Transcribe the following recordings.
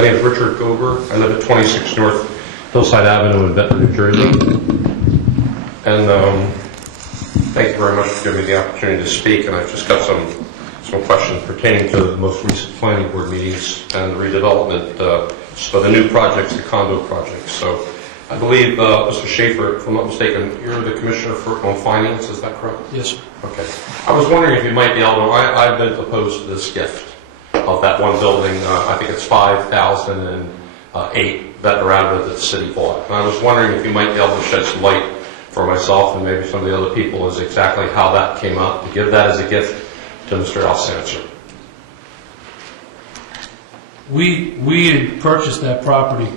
My name is Richard Gober. I live at 26 North Hillside Avenue in Ventnor, New Jersey. And thank you very much for giving me the opportunity to speak. And I've just got some questions pertaining to the most recent planning board meetings and the redevelopment for the new projects, the condo projects. So I believe, Mr. Schaefer, if I'm not mistaken, you're the Commissioner on Finance, is that correct? Yes, sir. Okay. I was wondering if you might be able to, I've been opposed to this gift of that one building, I think it's 5008 Ventnor Avenue that the city bought. And I was wondering if you might be able to shed some light for myself and maybe some of the other people as exactly how that came up, to give that as a gift to Mr. Alsancer. We had purchased that property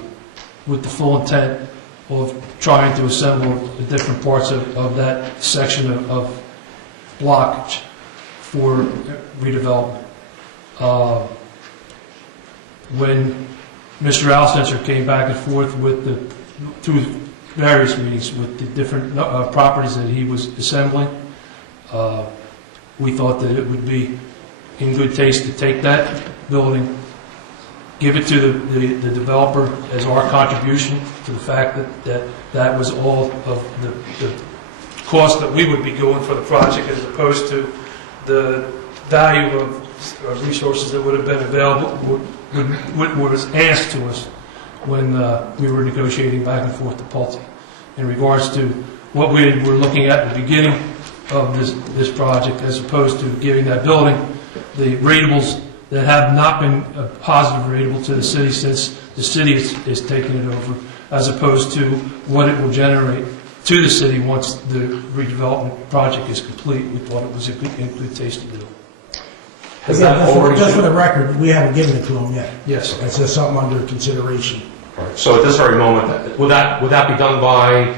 with the full intent of trying to assemble the different parts of that section of block for redevelopment. When Mr. Alsancer came back and forth through various meetings with the different properties that he was assembling, we thought that it would be in good taste to take that building, give it to the developer as our contribution to the fact that was all of the cost that we would be going for the project, as opposed to the value of resources that would have been available, what was asked to us when we were negotiating back and forth to Pulte. In regards to what we were looking at the beginning of this project, as opposed to giving that building the ratables that have not been a positive rateable to the city since the city is taking it over, as opposed to what it will generate to the city once the redevelopment project is complete. We thought it was a good taste to do. Just for the record, we haven't given it to him yet. Yes. It's just something under consideration. Right. So at this very moment, would that be done by,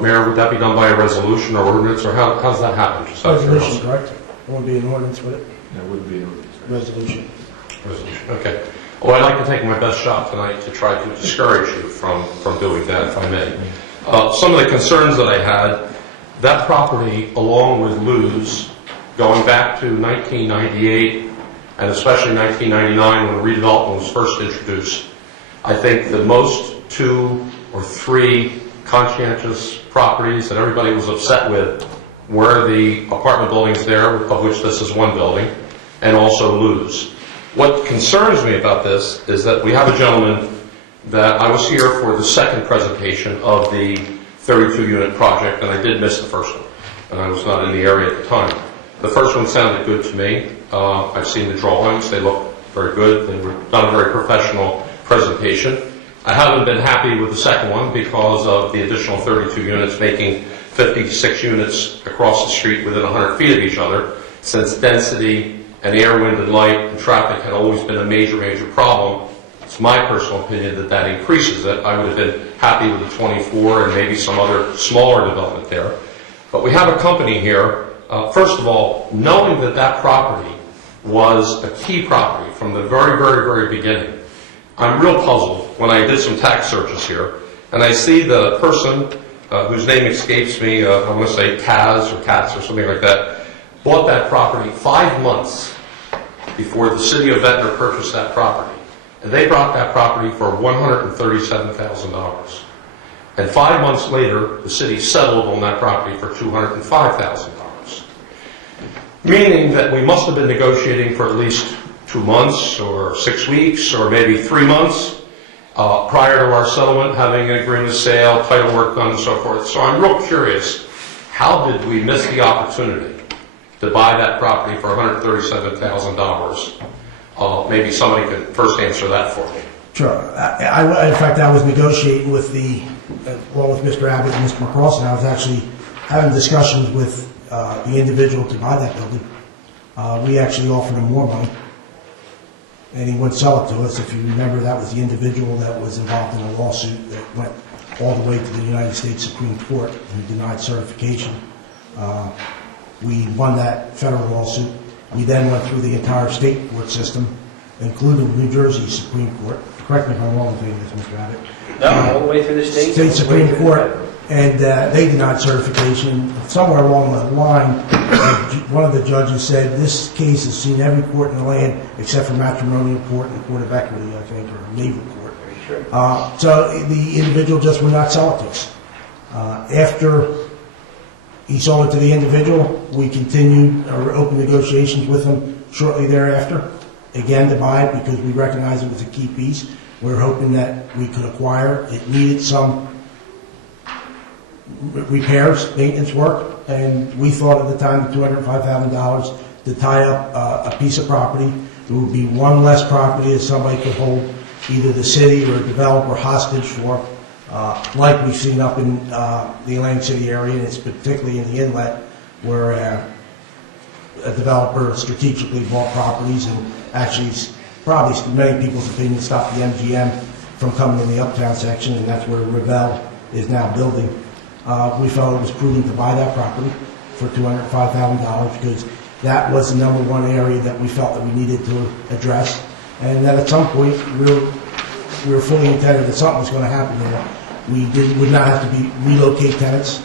Mayor, would that be done by a resolution or ordinance, or how does that happen? Just out of Resolution, curiosity. correct? There won't be an ordinance with it? That would be an ordinance. Resolution. Resolution. Okay. Well, I'd like to take my best shot tonight to try to discourage you from doing that, if I may. Some of the concerns that I had, that property, along with Lou's, going back to 1998, and especially 1999 when redevelopment was first introduced, I think the most 2 or 3 conscientious properties that everybody was upset with were the apartment buildings there, of which this is one building, and also Lou's. What concerns me about this is that we have a gentleman that I was here for the second presentation of the 32-unit project, and I did miss the first one, and I was not in the area at the time. The first one sounded good to me. I've seen the drawings. They look very good. They were done a very professional presentation. I haven't been happy with the second one because of the additional 32 units, making 56 units across the street within 100 feet of each other, since density and air, wind, and light and traffic had always been a major problem. It's my personal opinion that increases it. I would have been happy with the 24 and maybe some other smaller development there. But we have a company here. First of all, knowing that property was a key property from the very beginning, I'm real puzzled when I did some tax searches here, and I see the person whose name escapes me, I want to say Kaz or Katz or something like that, bought that property 5 months before the city of Ventnor purchased that property. And they bought that property for $137,000. And 5 months later, the city settled on that property for $205,000. Meaning that we must have been negotiating for at least 2 months or 6 weeks or maybe 3 months prior to our settlement, having an agreement of sale, title work done, and so forth. So I'm real curious, how did we miss the opportunity to buy that property for $137,000? Maybe somebody could first answer that for me. Sure. In fact, I was negotiating with along with Mr. Abbott and Mr. McCross, and I was actually having discussions with the individual to buy that building. We actually offered him more money, and he wouldn't sell it to us. If you remember, that was the individual that was involved in a lawsuit that went all the way to the United States Supreme Court and denied certification. We won that federal lawsuit. We then went through the entire state court system, including New Jersey Supreme Court. Correct me if I'm wrong, Mr. Abbott. No, all the way through the state. State Supreme Court, and they denied certification. Somewhere along the line, one of the judges said, this case has seen every court in the land except for matrimonial court and court of equity, I think, or naval court. So the individual just would not sell it to us. After he sold it to the individual, we continued our open negotiations with him shortly thereafter, again to buy it because we recognized it was a key piece. We were hoping that we could acquire it. It needed some repairs, maintenance work, and we thought at the time the $205,000 to tie up a piece of property. It would be one less property that somebody could hold either the city or a developer hostage for, like we've seen up in the Atlantic City area, and it's particularly in the inlet where a developer strategically bought properties and actually, probably many people's opinion, stopped the MGM from coming in the uptown section, and that's where Revell is now building. We felt it was prudent to buy that property for $205,000 because that was the number one area that we felt that we needed to address. And then at some point, we were fully intended that something was going to happen there. We would not have to relocate tenants.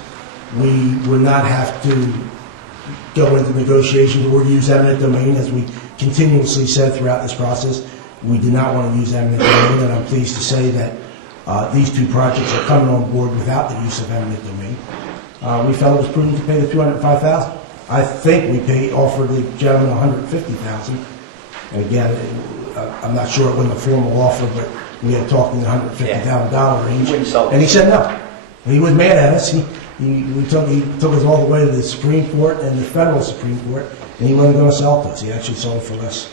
We would not have to go into negotiations or use eminent domain, as we continuously said throughout this process. We did not want to use eminent domain, and I'm pleased to say that these two projects are coming on board without the use of eminent domain. We felt it was prudent to pay the $205,000. I think we offered the gentleman $150,000. Again, I'm not sure it wasn't a formal offer, but we had talked in the $150,000 range, and he said no. He was mad at us. He took us all the way to the Supreme Court and the federal Supreme Court, and he wasn't going to sell it to us. He actually sold it for less.